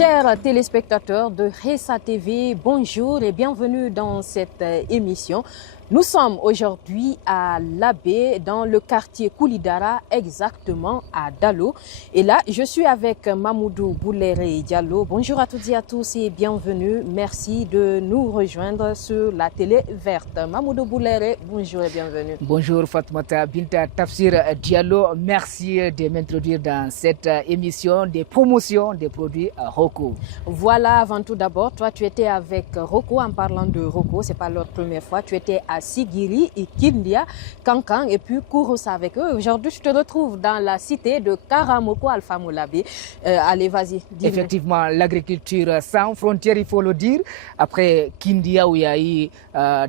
Chers téléspectateurs de Ressa TV, bonjour et bienvenue dans cette émission. Nous sommes aujourd'hui à Labé, dans le quartier Koulidara, exactement à Dalo. Et là, je suis avec Mamoudou Bouléré Diallo. Bonjour à toutes et à tous et bienvenue. Merci de nous rejoindre sur la télé verte. Mamoudou Bouléré, bonjour et bienvenue. Bonjour Fatoumata Binta Tafsir Diallo. Merci de m'introduire dans cette émission de promotion des produits Roko. Voilà, avant tout d'abord, toi tu étais avec Roko. En parlant de Roko, c'est pas leur première fois. Tu étais à Sigiri et Kindia, Kankan et puis Kouroussa avec eux. Aujourd'hui, je te retrouve dans la cité de Karamoko Alpha Moulabé. Allez, vas-y. Effectivement, l'agriculture sans frontières, il faut le dire. Après Kindia, où il y a eu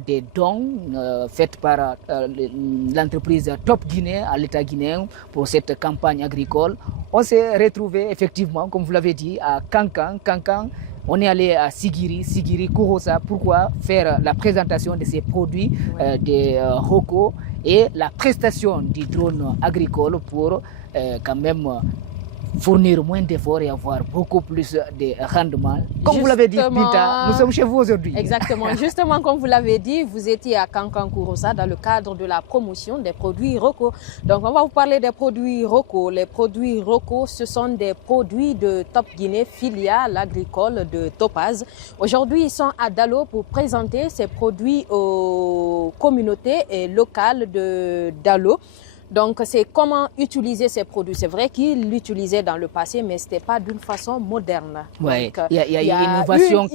des dons faits par l'entreprise Top Guinée à l'État guinéen pour cette campagne agricole, on s'est retrouvé effectivement, comme vous l'avez dit, à Kankan. On est allé à Sigiri, Kouroussa. Pourquoi faire la présentation de ces produits des Roko et la prestation du drone agricole pour quand même fournir moins d'efforts et avoir beaucoup plus de rendement. Comme vous l'avez dit, Binta, nous sommes chez vous aujourd'hui. Exactement. Justement, comme vous l'avez dit, vous étiez à Kankan Kouroussa dans le cadre de la promotion des produits Roko. Donc, on va vous parler des produits Roko. Les produits Roko, ce sont des produits de Top Guinée, filiale agricole de Topaz. Aujourd'hui, ils sont à Dalo pour présenter ces produits aux communautés locales de Dalo. Donc, c'est comment utiliser ces produits. C'est vrai qu'ils l'utilisaient dans le passé, mais ce n'était pas d'une façon moderne. Oui, il y a une innovation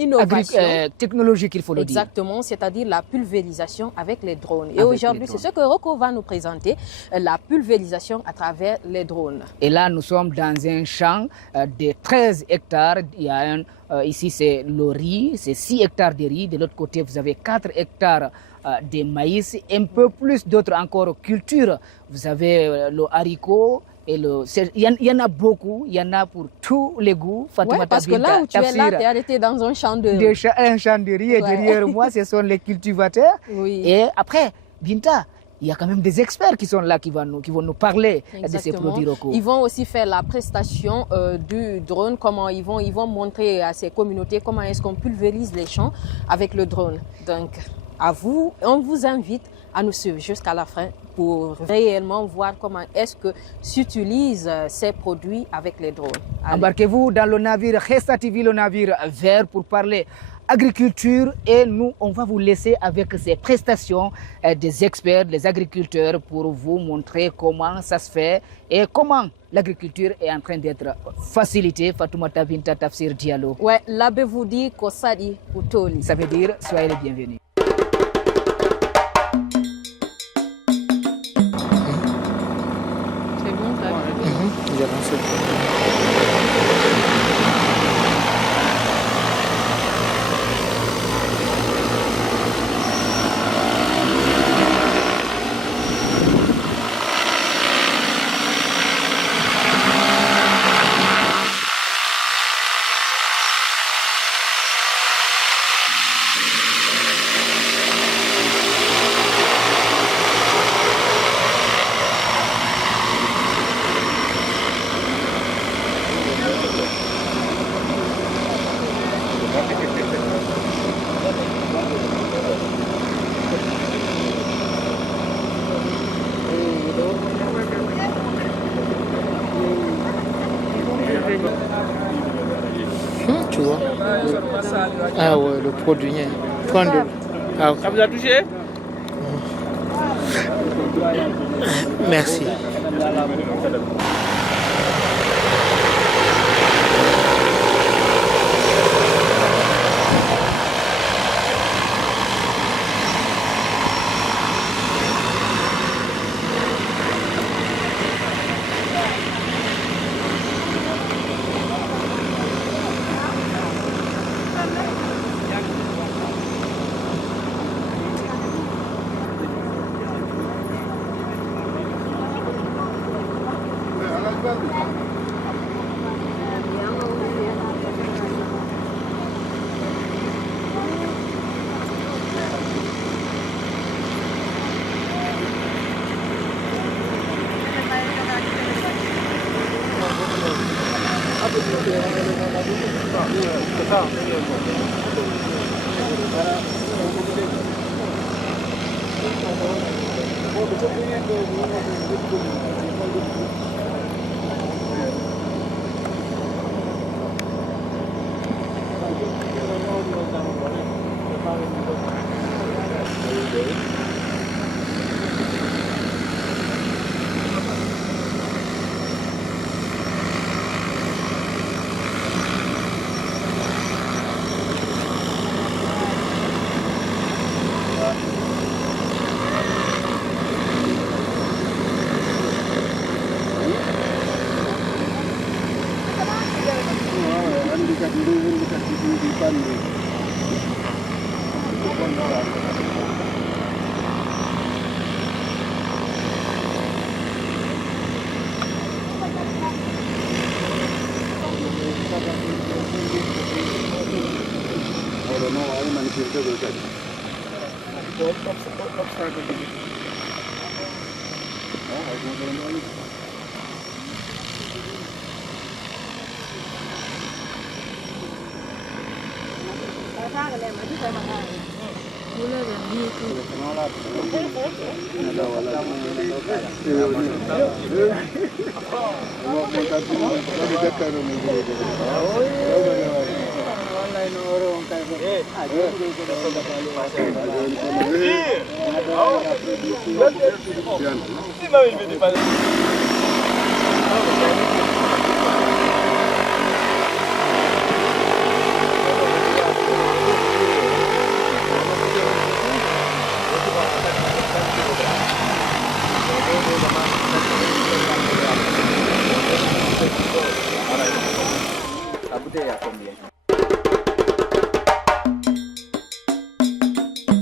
technologique, il faut le dire. Exactement, c'est-à-dire la pulvérisation avec les drones. Et aujourd'hui, c'est ce que Roko va nous présenter, la pulvérisation à travers les drones. Et là, nous sommes dans un champ de 13 hectares. Il y a ici, c'est le riz, c'est 6 hectares de riz. De l'autre côté, vous avez 4 hectares de maïs, un peu plus d'autres encore cultures. Vous avez le haricot. Il y en a beaucoup, il y en a pour tous les goûts. Ouais, parce que là où tu es là, tu es arrêté dans un champ de riz. Un champ de riz et derrière moi, ce sont les cultivateurs. Oui. Et après, Binta, il y a quand même des experts qui sont là, qui vont nous parler de ces produits Roko. Ils vont aussi faire la prestation du drone, comment ils vont montrer à ces communautés comment est-ce qu'on pulvérise les champs avec le drone. Donc, à vous, on vous invite à nous suivre jusqu'à la fin pour réellement voir comment est-ce que s'utilisent ces produits avec les drones. Embarquez-vous dans le navire Ressa TV, le navire vert, pour parler agriculture, et nous, on va vous laisser avec ces prestations des experts, des agriculteurs, pour vous montrer comment ça se fait et comment l'agriculture est en train d'être facilitée. Fatoumata Binta Tafsir Diallo. Ouais, l'abbé vous dit Kosadi Utoli. Ça veut dire soyez les bienvenus. C'est bon, ça? Tu vois. Ah ouais, le produit. Prends de... Ah, ça vous a touché? Merci.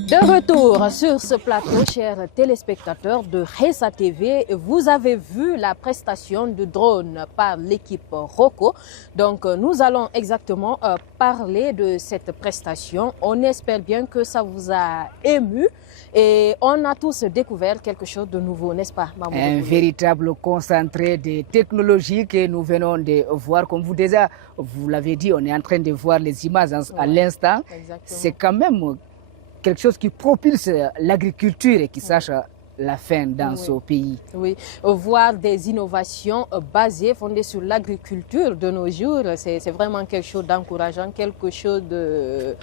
De retour sur ce plateau, chers téléspectateurs de Ressa TV, vous avez vu la prestation de drone par l'équipe Roco. Donc nous allons exactement parler de cette prestation. On espère bien que ça vous a ému et on a tous découvert quelque chose de nouveau, n'est-ce pas, Mamoudou? Un véritable concentré de technologies que nous venons de voir. Comme vous l'avez dit, on est en train de voir les images à l'instant. C'est quand même quelque chose qui propulse l'agriculture et qui sache la fin dans ce pays. Oui, voir des innovations basées, fondées sur l'agriculture de nos jours, c'est vraiment quelque chose d'encourageant, quelque chose de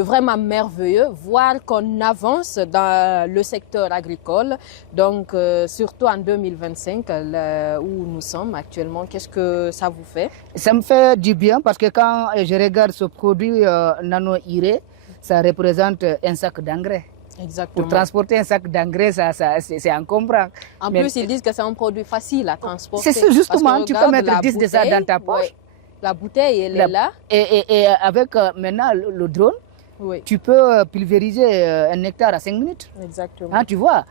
vraiment merveilleux. Voir qu'on avance dans le secteur agricole, donc surtout en 2025, où nous sommes actuellement, qu'est-ce que ça vous fait? Ça me fait du bien parce que quand je regarde ce produit nano-iré, ça représente un sac d'engrais. Exactement. Pour transporter un sac d'engrais, c'est encombrant. En plus, ils disent que c'est un produit facile à transporter. C'est justement, tu peux mettre 10 de ça dans ta poche. Ouais. La bouteille, elle est là. Et avec maintenant le drone, tu peux pulvériser un hectare à 5 minutes. Exactement. Hein, tu vois,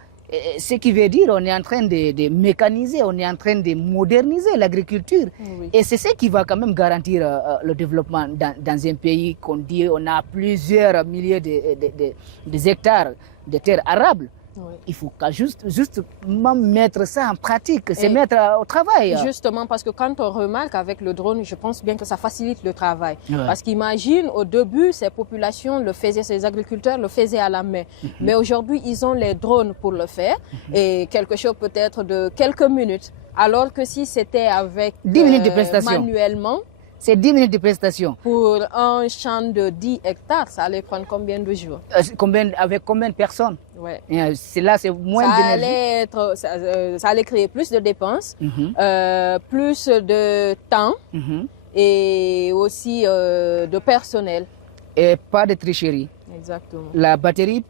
ce qui veut dire on est en train de mécaniser, on est en train de moderniser l'agriculture. Et c'est ce qui va quand même garantir le développement dans un pays qu'on dit on a plusieurs milliers de hectares de terres arables. Il faut juste mettre ça en pratique, se mettre au travail. Justement, parce que quand on remarque avec le drone, je pense bien que ça facilite le travail. Parce qu'imagine, au début, ces populations ces agriculteurs le faisaient à la main. Mais aujourd'hui, ils ont les drones pour le faire. Et quelque chose peut-être de quelques minutes. Alors que si c'était avec 10 minutes de prestation. Manuellement, c'est 10 minutes de prestation. Pour un champ de 10 hectares, ça allait prendre combien de jours? Avec combien de personnes? C'est moins d'énergie. Ça allait créer plus de dépenses, plus de temps et aussi de personnel. Et pas de tricherie. Exactement. La batterie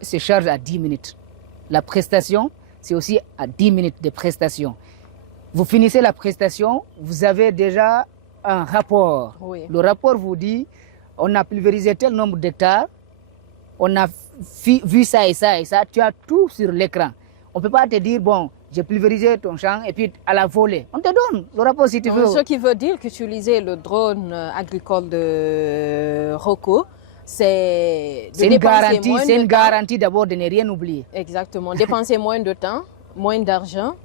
se charge à 10 minutes. La prestation, c'est aussi à 10 minutes de prestation. Vous finissez la prestation, vous avez déjà un rapport. Le rapport vous dit, on a pulvérisé tel nombre d'hectares, on a vu ça et ça et ça, tu as tout sur l'écran. On ne peut pas te dire, bon, j'ai pulvérisé ton champ et puis à la volée. On te donne le rapport si tu veux. Ce qui veut dire qu'utiliser le drone agricole de Roco, c'est une garantie. C'est une garantie d'abord de ne rien oublier. Exactement. Dépenser moins de temps, moins d'argent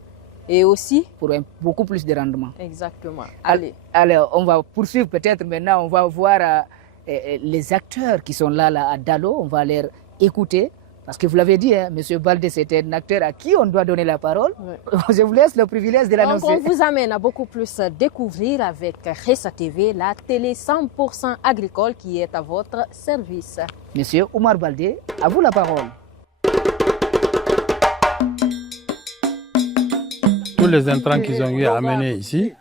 Et aussi pour beaucoup plus de rendement. Exactement. Allez. Alors, on va poursuivre peut-être maintenant, on va voir les acteurs qui sont là à Dalo, on va les écouter. Parce que vous l'avez dit, hein, M. Baldé, c'était un acteur à qui on doit donner la parole. Ouais. Je vous laisse le privilège de l'annoncer. Donc, on vous amène à beaucoup plus découvrir avec Ressa TV, la télé 100% agricole qui est à votre service. Monsieur Oumar Baldé, à vous la parole. Tous les intrants qu'ils ont eu à amener ici,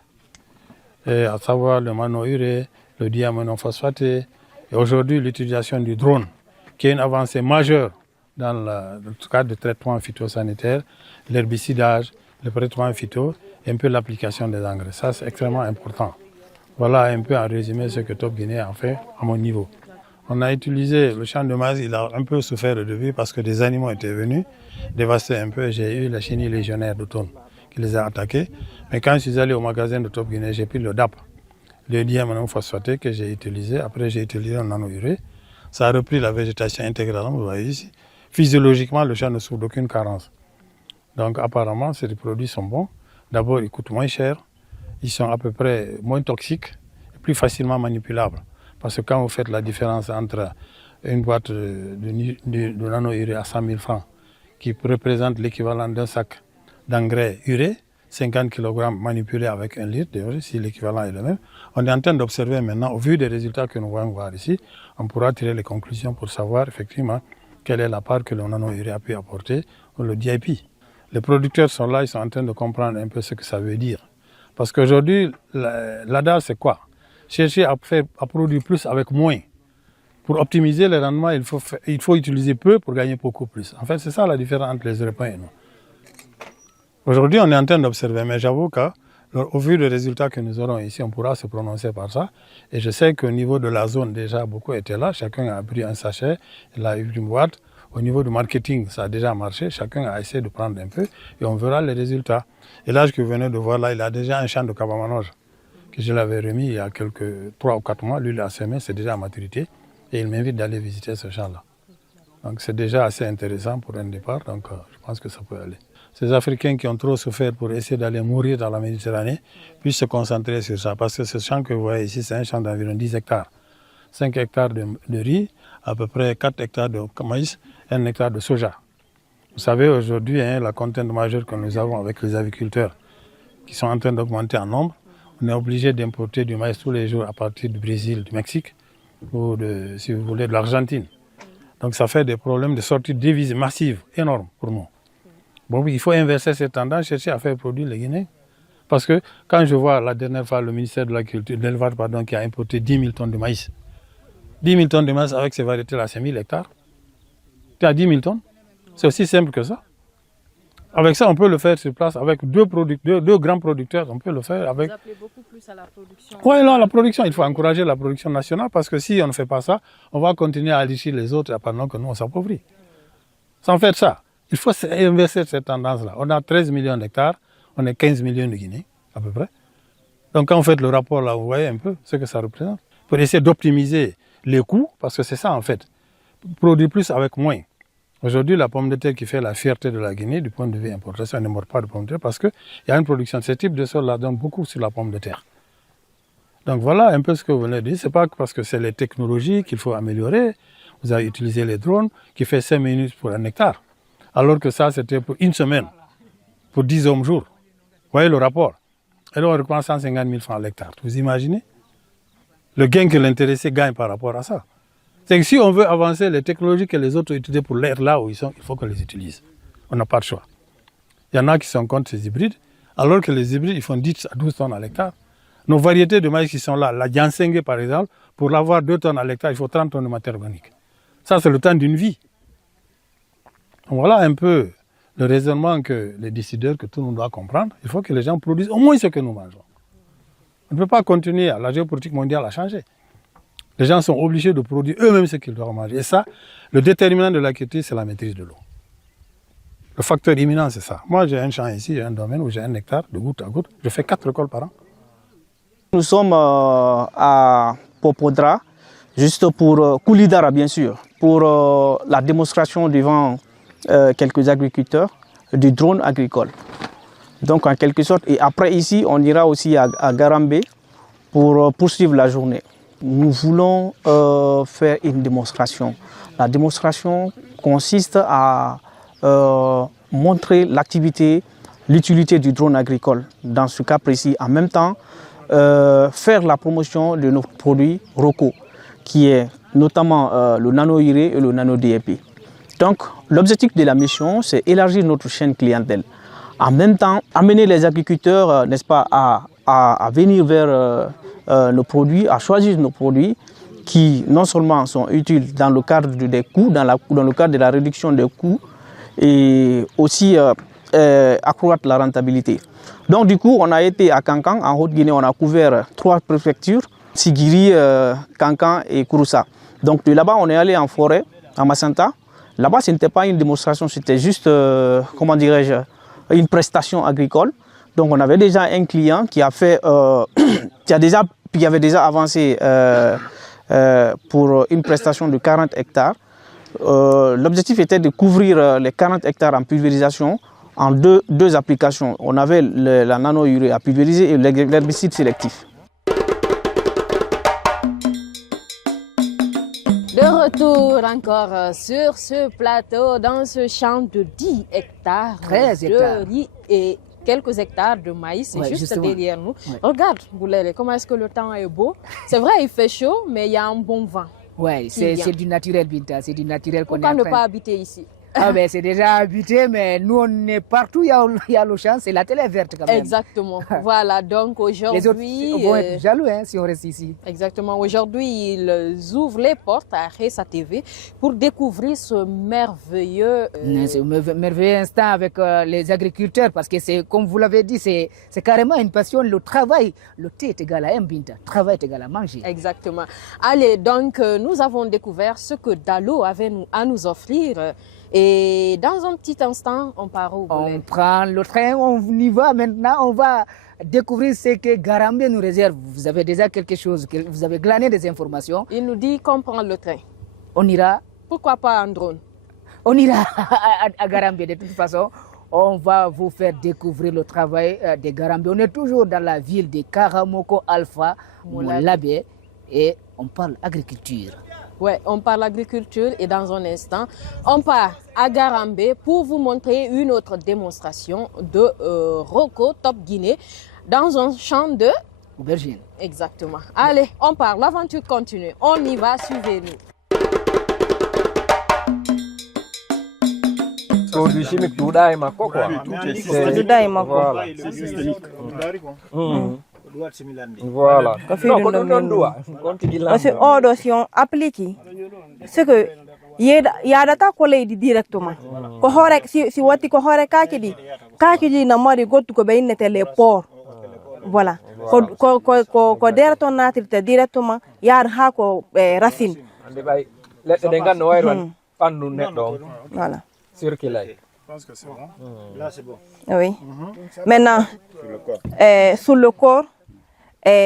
à savoir le monourée, le diamonophosphaté, et aujourd'hui l'utilisation du drone, qui est une avancée majeure dans le cadre de traitement phytosanitaire, l'herbicidage, le traitement phyto et un peu l'application des engrais. Ça, c'est extrêmement important. Voilà un peu en résumé ce que Top Guinée a fait à mon niveau. On a utilisé le champ de maïs, il a un peu souffert de vue parce que des animaux étaient venus dévaster un peu. J'ai eu la chenille légionnaire d'automne qui les a attaqués. Mais quand je suis allé au magasin de Top Guinée, j'ai pris le DAP, le diamonophosphaté que j'ai utilisé. Après, j'ai utilisé un nanourée. Ça a repris la végétation intégralement, vous voyez ici. Physiologiquement, le champ ne souffre d'aucune carence. Donc apparemment, ces produits sont bons. D'abord, ils coûtent moins cher. Ils sont à peu près moins toxiques et plus facilement manipulables. Parce que quand vous faites la différence entre une boîte de nano-urée à 100 000 francs, qui représente l'équivalent d'un sac d'engrais urée, 50 kg manipulés avec 1 litre, si l'équivalent est le même, on est en train d'observer maintenant, au vu des résultats que nous voyons voir ici, on pourra tirer les conclusions pour savoir effectivement quelle est la part que le nano-urée a pu apporter, ou le DIP. Les producteurs sont là, ils sont en train de comprendre un peu ce que ça veut dire. Parce qu'aujourd'hui, l'ADA, c'est quoi? Chercher à produire plus avec moins. Pour optimiser le rendement, il faut utiliser peu pour gagner beaucoup plus. En fait, c'est ça la différence entre les Européens et nous. Aujourd'hui, on est en train d'observer, mais j'avoue qu'au vu des résultats que nous aurons ici, on pourra se prononcer par ça. Et je sais qu'au niveau de la zone, déjà, beaucoup étaient là. Chacun a pris un sachet, il a eu une boîte. Au niveau du marketing, ça a déjà marché. Chacun a essayé de prendre un peu et on verra les résultats. Et l'âge que vous venez de voir là, il a déjà un champ de cabamanoge que je l'avais remis il y a 3 ou 4 mois. Lui, il a semé, c'est déjà à maturité. Et il m'invite d'aller visiter ce champ-là. Donc c'est déjà assez intéressant pour un départ. Donc je pense que ça peut aller. Ces Africains qui ont trop souffert pour essayer d'aller mourir dans la Méditerranée puissent se concentrer sur ça. Parce que ce champ que vous voyez ici, c'est un champ d'environ 10 hectares. 5 hectares de riz, à peu près 4 hectares de maïs, 1 hectare de soja. Vous savez, aujourd'hui, la contrainte majeure que nous avons avec les agriculteurs qui sont en train d'augmenter en nombre, on est obligé d'importer du maïs tous les jours à partir du Brésil, du Mexique ou, si vous voulez, de l'Argentine. Donc ça fait des problèmes de sortie de devises massives, énormes pour nous. Bon, il faut inverser cette tendance, chercher à faire produire les Guinéens. Parce que quand je vois la dernière fois le ministère de l'élevage qui a importé 10 000 tonnes de maïs, 10 000 tonnes de maïs avec ces variétés-là, c'est 1000 hectares. Tu as 10 000 tonnes. C'est aussi simple que ça. Avec ça, on peut le faire sur place. Avec deux grands producteurs, on peut le faire. Avec... Vous appelez beaucoup plus à la production. Oui, là, la production. Il faut encourager la production nationale parce que si on ne fait pas ça, on va continuer à enrichir les autres pendant que nous, on s'appauvrit. Sans faire ça, il faut inverser cette tendance-là. On a 13 millions d'hectares, on est 15 millions de Guinée, à peu près. Donc quand vous faites le rapport là, vous voyez un peu ce que ça représente. Pour essayer d'optimiser les coûts, parce que c'est ça en fait. Produire plus avec moins. Aujourd'hui, la pomme de terre qui fait la fierté de la Guinée, du point de vue importation, on ne mord pas de pomme de terre parce qu'il y a une production de ce type de sol-là, donne beaucoup sur la pomme de terre. Donc voilà un peu ce que vous venez de dire. Ce n'est pas parce que c'est les technologies qu'il faut améliorer. Vous avez utilisé les drones qui fait 5 minutes pour 1 hectare. Alors que ça, c'était pour 1 semaine, pour 10 hommes jour. Vous voyez le rapport. Et là, on reprend 150 000 francs à l'hectare. Vous imaginez le gain que l'intéressé gagne par rapport à ça. C'est que si on veut avancer les technologies que les autres utilisent pour l'air là où ils sont, il faut qu'on les utilise. On n'a pas de choix. Il y en a qui sont contre ces hybrides, alors que les hybrides, ils font 10 à 12 tonnes à l'hectare. Nos variétés de maïs qui sont là, la Diansengue par exemple, pour l'avoir 2 tonnes à l'hectare, il faut 30 tonnes de matière organique. Ça, c'est le temps d'une vie. Donc voilà un peu le raisonnement que les décideurs, que tout le monde doit comprendre. Il faut que les gens produisent au moins ce que nous mangeons. On ne peut pas continuer, la géopolitique mondiale a changé. Les gens sont obligés de produire eux-mêmes ce qu'ils doivent manger. Et ça, le déterminant de l'agriculture, c'est la maîtrise de l'eau. Le facteur imminent, c'est ça. Moi, j'ai un champ ici, j'ai un domaine où j'ai 1 hectare de goutte à goutte. Je fais 4 récoltes par an. Nous sommes à Popodra, juste pour Koulidara, bien sûr, pour la démonstration devant quelques agriculteurs du drone agricole. Donc en quelque sorte, et après ici, on ira aussi à Garambé pour poursuivre la journée. Nous voulons faire une démonstration. La démonstration consiste à montrer l'activité, l'utilité du drone agricole. Dans ce cas précis, en même temps, faire la promotion de nos produits ROCO, qui est notamment le nano-urée et le nano-DAP. Donc, l'objectif de la mission, c'est élargir notre chaîne clientèle. En même temps, amener les agriculteurs, n'est-ce pas, à venir vers nos produits, à choisir nos produits qui non seulement sont utiles dans le cadre des coûts, dans le cadre de la réduction des coûts, et aussi accroître la rentabilité. Donc du coup, on a été à Kankan, en Haute-Guinée, on a couvert 3 préfectures, Sigiri, Kankan et Kouroussa. Donc de là-bas, on est allé en forêt, à Massanta. Là-bas, ce n'était pas une démonstration, c'était juste, comment dirais-je, une prestation agricole. Donc on avait déjà un client qui a fait, qui avait déjà avancé pour une prestation de 40 hectares. L'objectif était de couvrir les 40 hectares en pulvérisation en deux applications. On avait la nano-urée à pulvériser et l'herbicide sélectif. De retour encore sur ce plateau, dans ce champ de 10 hectares 13 hectares. de riz et quelques hectares de maïs, Ouais, juste justement. derrière nous. Ouais. Regarde, Boulele, comment est-ce que le temps est beau. C'est vrai, il fait chaud, mais il y a un bon vent. Ouais, Qui vient. c'est du naturel, Binta, c'est du naturel qu'on est Pourquoi en ne train. pas habiter ici? Ah ben c'est déjà habité, mais nous on est partout, il y a le champ, c'est la télé verte quand même. Exactement. Voilà, donc Les autres aujourd'hui... vont être jaloux hein, si on reste ici. Exactement. Aujourd'hui, ils ouvrent les portes à Ressa TV pour découvrir ce merveilleux... C'est un merveilleux instant avec les agriculteurs parce que c'est, comme vous l'avez dit, c'est carrément une passion, le travail. Le thé est égal à un Binta, travail est égal à manger. Exactement. Allez, donc nous avons découvert ce que Dalo avait à nous offrir. Et dans un petit instant, on part au On Boulel. prend le train, on y va maintenant, on va découvrir ce que Garambé nous réserve. Vous avez déjà quelque chose, vous avez glané des informations. Il nous dit qu'on prend le train. On ira Pourquoi pas un drone? On ira à Garambé. De toute façon, on va vous faire découvrir le travail de Garambé. On est toujours dans la ville de Karamoko Alpha, Molabé, et on parle agriculture. Ouais, on parle agriculture et dans un instant, on part à Garambé pour vous montrer une autre démonstration de Roko Top Guinée dans un champ de... Aubergine. Exactement. Allez, on part, l'aventure continue. On y va, suivez-nous. Produit chimique tout d'ail ma quoi. Voilà. Voilà. Parce que odo si on applique ce que yadata ko leydi directement ko hore si watti ko hore kakidi na mari gotu ko be innete les ports voilà ko derto natirte directement yar ha ko racine Ande bay ledde de ganno wayron fandu neddo voilà circuler. Je pense que c'est bon. Là, c'est bon. oui maintenant sur le corps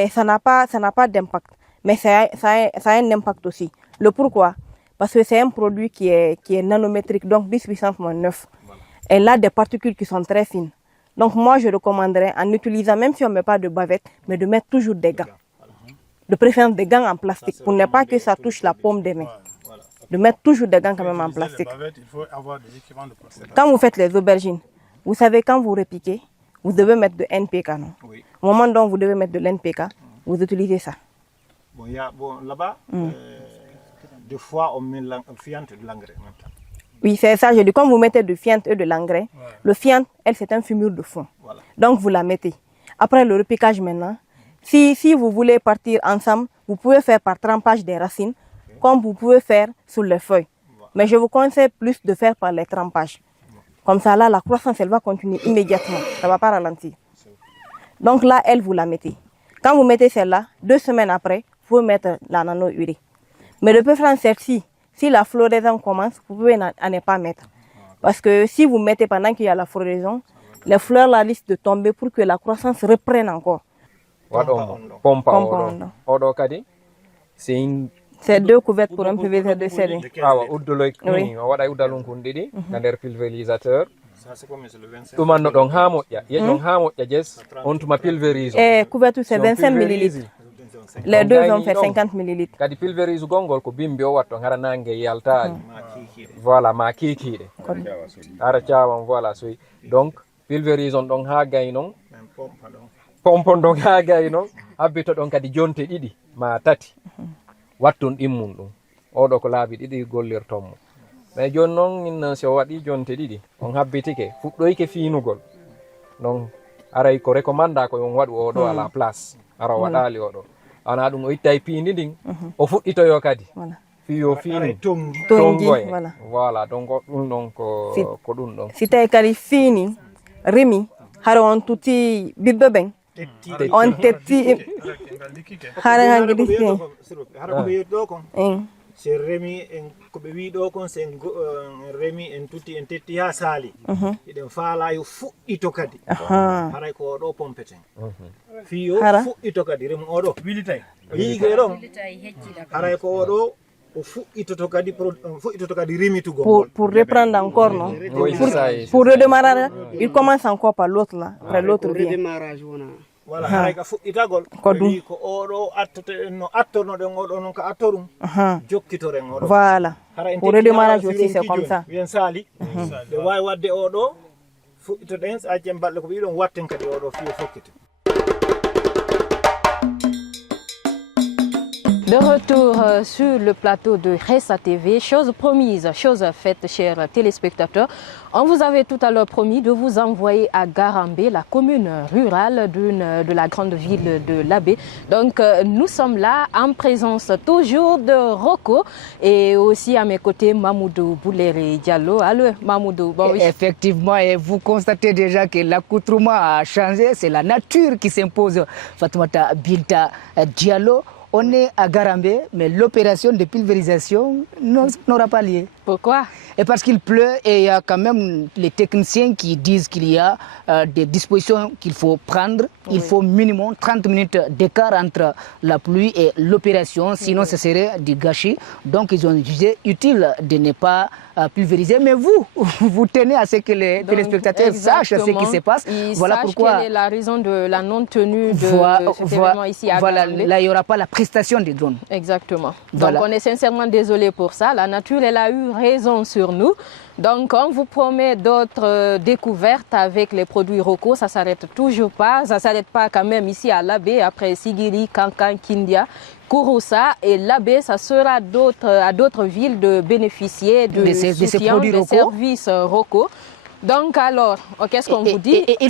ça n'a pas d'impact mais ça a un impact aussi. Le pourquoi? Parce que c'est un produit qui est nanométrique, donc 10 puissance moins 9. Elle a des particules qui sont très fines. Donc moi, je recommanderais, en utilisant, même si on ne met pas de bavette, mais de mettre toujours des gants. De préférence des gants en plastique, pour ne pas que ça touche la paume des mains. De mettre toujours des gants quand même en plastique. Il faut avoir des équipements de procédure. Quand vous faites les aubergines, vous savez, quand vous repiquez, vous devez mettre de NPK, non? Oui. Au moment dont vous devez mettre de l'NPK, vous utilisez ça. Bon, là-bas, des fois, on met fiente de l'engrais en même temps. Oui, c'est ça, je dis, quand vous mettez du fiente et de l'engrais, le fiente, elle, c'est un fumure de fond. Voilà. Donc, vous la mettez. Après le repiquage maintenant, si vous voulez partir ensemble, vous pouvez faire par trempage des racines, comme vous pouvez faire sur les feuilles. Mais je vous conseille plus de faire par les trempages. Comme ça, là, la croissance, elle va continuer immédiatement. Ça ne va pas ralentir. Donc là, elle, vous la mettez. Quand vous mettez celle-là, 2 semaines après, vous pouvez mettre la nano-urée. Mais de préférence, celle-ci, si la floraison commence, vous pouvez à ne pas mettre. Parce que si vous mettez pendant qu'il y a la floraison, les fleurs là risquent de tomber pour que la croissance reprenne encore. Pompa odo kadi c'est une C'est 2 couvertes pour un pulvérisateur de CD. awa uddoloy Oui. o wada uddalon kun didi na der pulvérisateur ɗumanno ɗon ha moƴƴa yeƴon ha moƴƴa Jess on tuma pulvérise Et couverture, c'est 25 millilitres. Les deux vont faire 50 millilitres. kadi pulvérise gongol ko bimbi o watto hara nangue yaltaali voilà ma kikiɗe ara cawan voilà soyi donc pulvérise on ɗon ha gay noon pompon ɗon ha gay noon habbito ɗon kadi jonte ɗiɗi ma tati wattun ɗimmum ɗum oɗo ko laabi ɗiɗi gollirtonmo mais joni noon min so waɗi jonte ɗiɗi on habbitike fuɗɗoyke fiinugol donc aray ko recommanda ko on waɗu oɗo à la place ara waɗali oɗo ana ɗum o ittay piindi ndin o fuɗɗitoyo kadi fiyo fiini tongoye voilà donc ɗum ɗon ko ɗum ɗon si tawi kadi fiini rimi hara on tutti ɓiɓɓe ɓen on tetti hara hanke ɗiɗi se remi en ko ɓe wi ɗo kon se remi en tutti en tetti ha saali eɗen faala yo fuɗɗito kadi haray ko oɗo pompeten fiyo fuɗɗito kadi remu oɗo wilitay o yiige ɗon haray ko oɗo o fuɗɗitoto kadi rimitugo pour reprendre encore non pour redémarrer il commence encore par l'autre là après l'autre vient voilà haray ka fuɗɗitagol wi ko oɗo attote no attornoɗen oɗo noon ko attorum jokkitoren oɗo voilà pour redémarrage aussi c'est comme ça wiyen saali ɓe wawi wadde oɗo fuɗɗitoɗen so accen balɗe ko ɓe ɗon watten kadi oɗo fiyo fokkito. De retour sur le plateau de Ressa TV, chose promise, chose faite, chers téléspectateurs. On vous avait tout à l'heure promis de vous envoyer à Garambé, la commune rurale de la grande ville de Labé. Donc nous sommes là en présence toujours de Roko et aussi à mes côtés Mamoudou Bouléré Diallo. Allô Mamoudou, bon, oui. Effectivement, et vous constatez déjà que l'accoutrement a changé, c'est la nature qui s'impose. Fatoumata Binta Diallo. On est à Garambé, mais l'opération de pulvérisation n'aura pas lieu. Pourquoi? Et parce qu'il pleut et il y a quand même les techniciens qui disent qu'il y a des dispositions qu'il faut prendre. Oui. Il faut minimum 30 minutes d'écart entre la pluie et l'opération, sinon ce serait du gâchis. Donc ils ont jugé utile de ne pas pulvériser. Mais vous tenez à ce que les téléspectateurs sachent ce qui se passe. Voilà pourquoi. Quelle est la raison de la non-tenue de cet événement ici à Garambé. Là, il n'y aura pas la prestation des drones. Exactement. Voilà. Donc on est sincèrement désolé pour ça. La nature, elle a eu raison sur nous. Donc on vous promet d'autres découvertes avec les produits Roko. Ça ne s'arrête toujours pas. Ça ne s'arrête pas quand même ici à Labé, après Sigiri, Kankan, Kindia, Kouroussa. Et Labé, ça sera à d'autres villes de bénéficier de ces produits des services Roko. Donc alors, qu'est-ce qu'on vous dit? Il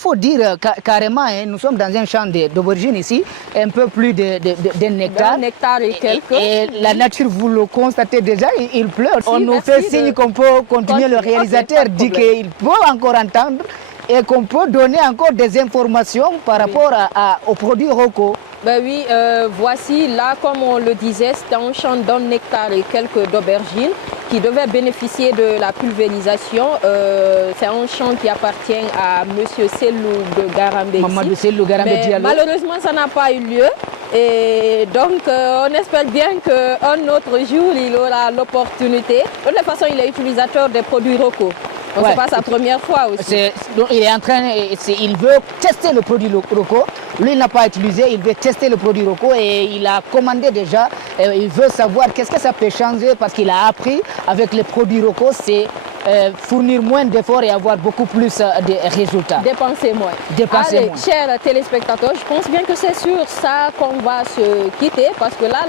faut dire carrément, hein, nous sommes dans un champ d'aubergines ici, un peu plus d'un hectare. Un hectare et quelques. Et la nature, vous le constatez déjà, il pleut. On nous fait signe qu'on peut continuer. Le réalisateur dit qu'il peut encore entendre et qu'on peut donner encore des informations par rapport aux produits Roko. Ben oui, voici là, comme on le disait, c'est un champ d'un hectare et quelques d'aubergines qui devait bénéficier de la pulvérisation. C'est un champ qui appartient à M. Sellou de Garambé. Mamadou Sellou Garambé Diallo. Malheureusement, ça n'a pas eu lieu. Et donc, on espère bien qu'un autre jour, il aura l'opportunité. De toute façon, il est utilisateur des produits Roko. Donc, c'est pas sa première fois aussi. Il veut tester le produit Roko. Lui, il n'a pas utilisé, il veut tester le produit Roko et il a commandé déjà. Il veut savoir qu'est-ce que ça peut changer parce qu'il a appris avec les produits Roko, c'est fournir moins d'efforts et avoir beaucoup plus de résultats. Dépenser moins. Allez, chers téléspectateurs, je pense bien que c'est sur ça qu'on va se quitter parce que là.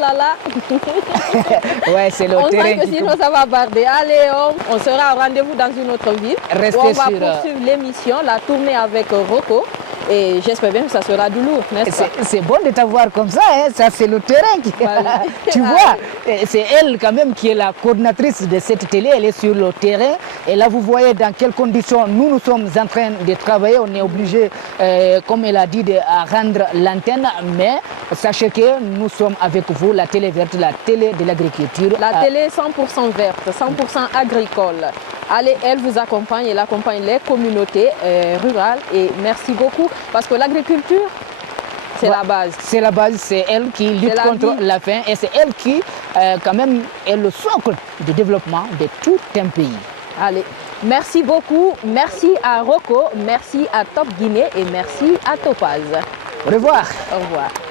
Ouais, c'est le terrain. On sent que sinon ça va barder. Allez, on sera au rendez-vous dans une autre ville. Restez on va poursuivre l'émission, la tournée avec Roko. Et j'espère bien que ça sera du lourd, n'est-ce pas? C'est bon de t'avoir comme ça, hein? Ça c'est le terrain. Tu vois, c'est elle quand même qui est la coordinatrice de cette télé, elle est sur le terrain. Et là vous voyez dans quelles conditions nous sommes en train de travailler. On est obligé, comme elle a dit, de rendre l'antenne. Mais sachez que nous sommes avec vous, la télé verte, la télé de l'agriculture. La télé 100% verte, 100% agricole. Allez, elle vous accompagne, elle accompagne les communautés rurales. Et merci beaucoup. Parce que l'agriculture, c'est la base. C'est la base, c'est elle qui lutte contre la faim et c'est elle qui, quand même, est le socle de développement de tout un pays. Allez, Merci beaucoup. Merci à Rocco, merci à Top Guinée et merci à Topaz. Au revoir. Au revoir.